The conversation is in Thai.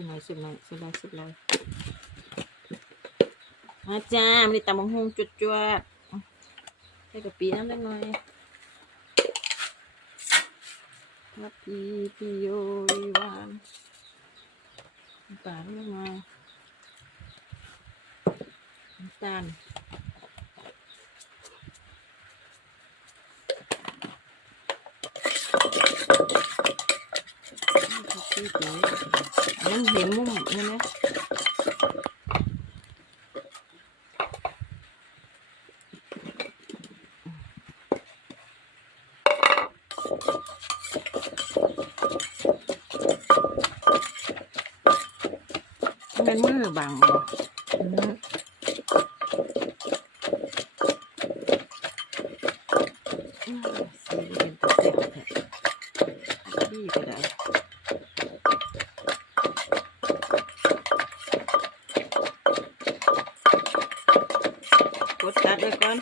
สุดหน่อยสุดหน่อยสุดหน่อยสุดหน่อยมาจ้ามันได้ตำบักหุ่งจุดจวดใส่กะปิน้ำเล็กน้อยทับพีปิโยวิวานปลาเล็กน้อยน้ำตาลมันเห็นมุมนี่นะเป็นมือบังบ่สีเป็นตะเกียบแท้ดีก็ได้กดตัดไว้ก่อน